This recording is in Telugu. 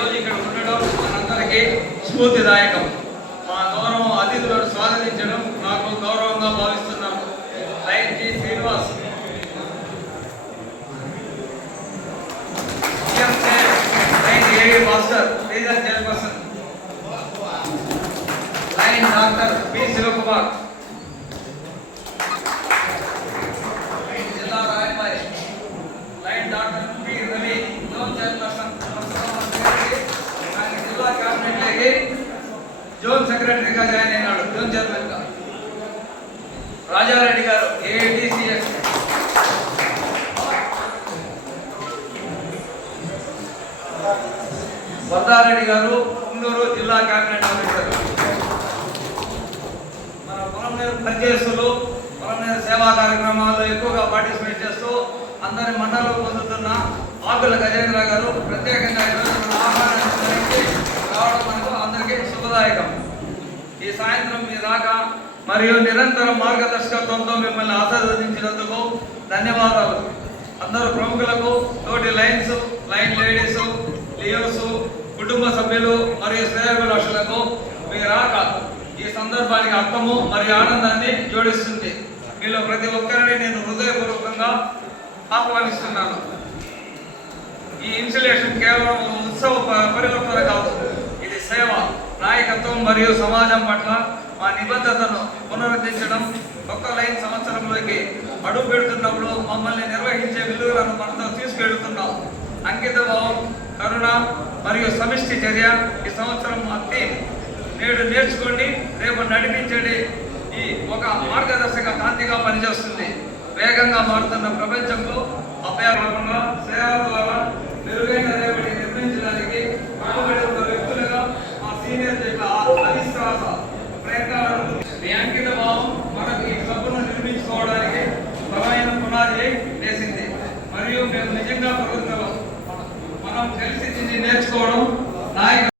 ఈరోజు ఇక్కడ ఉండడం మనందరికీ స్ఫూర్తిదాయకం. మా గౌరవం అతిథులను స్వాగతించడం నాకు గౌరవంగా భావిస్తున్నాను. Lion G Srinivas master region chairperson. Lion doctor P Sivakumar. జిల్లా రాయబారి. Lion doctor P Ravi zone chairperson. Rajareddy గారు ఏఐటిసిఎస్ వద్దారెడ్డి గారు కుందూరు జిల్లా కేబినెట్ ఆఫీసర్. మన పొలంనేరు పనిచేస్తులు పొలంనేరు సేవా కార్యక్రమాల్లో ఎక్కువగా పార్టిసిపేట్ చేస్తూ అందరి మండలం పొందుతున్న ఆకుల గజేంద్ర గారు ప్రత్యేకంగా ఈరోజు మరియు నిరంతర మార్గదర్శకత్వంతో మిమ్మల్ని ఆశీర్వదించినందుకు ధన్యవాదాలు. అందరు ప్రముఖులకు తోటి లైన్స్ లైన్ లేడీస్ లియోస్ కుటుంబ సభ్యులు మరియు శ్రేయోభిలాషులకు మీ రాక ఈ సందర్భానికి అర్థము మరియు ఆనందాన్ని జోడిస్తుంది. మీలో ప్రతి ఒక్కరిని నేను హృదయపూర్వకంగా ఆహ్వానిస్తున్నాను. ఈ ఇన్సులేషన్ కేవలం ఉత్సవ పరివర్తన కాదు. ఇది సేవ నాయకత్వం మరియు సమాజం పట్ల మా నిబద్ధతను పునరుద్ధరించడం ఒక్క లైన్ సంవత్సరంలోకి అడుగు పెడుతున్నప్పుడు మమ్మల్ని నిర్వహించే విలువలను మనతో తీసుకెళ్తున్నాం. అంకిత భావం కరుణ మరియు సమిష్టి చర్య ఈ సంవత్సరం అన్ని నేడు నేర్చుకోండి రేపు నడిపించండి. ఈ ఒక మార్గదర్శక కాంతిగా పనిచేస్తుంది. వేగంగా మారుతున్న ప్రపంచంలో అభ్యాసంగా సేవ ద్వారా మెరుగైన రేపటి నిర్మించడానికి వ్యక్తులుగా మా సీనియర్ యొక్క అవిశ్వాస ప్రయత్నాలను నిజంగా పరంగా మనం కలిసి నేర్చుకోవడం నాయక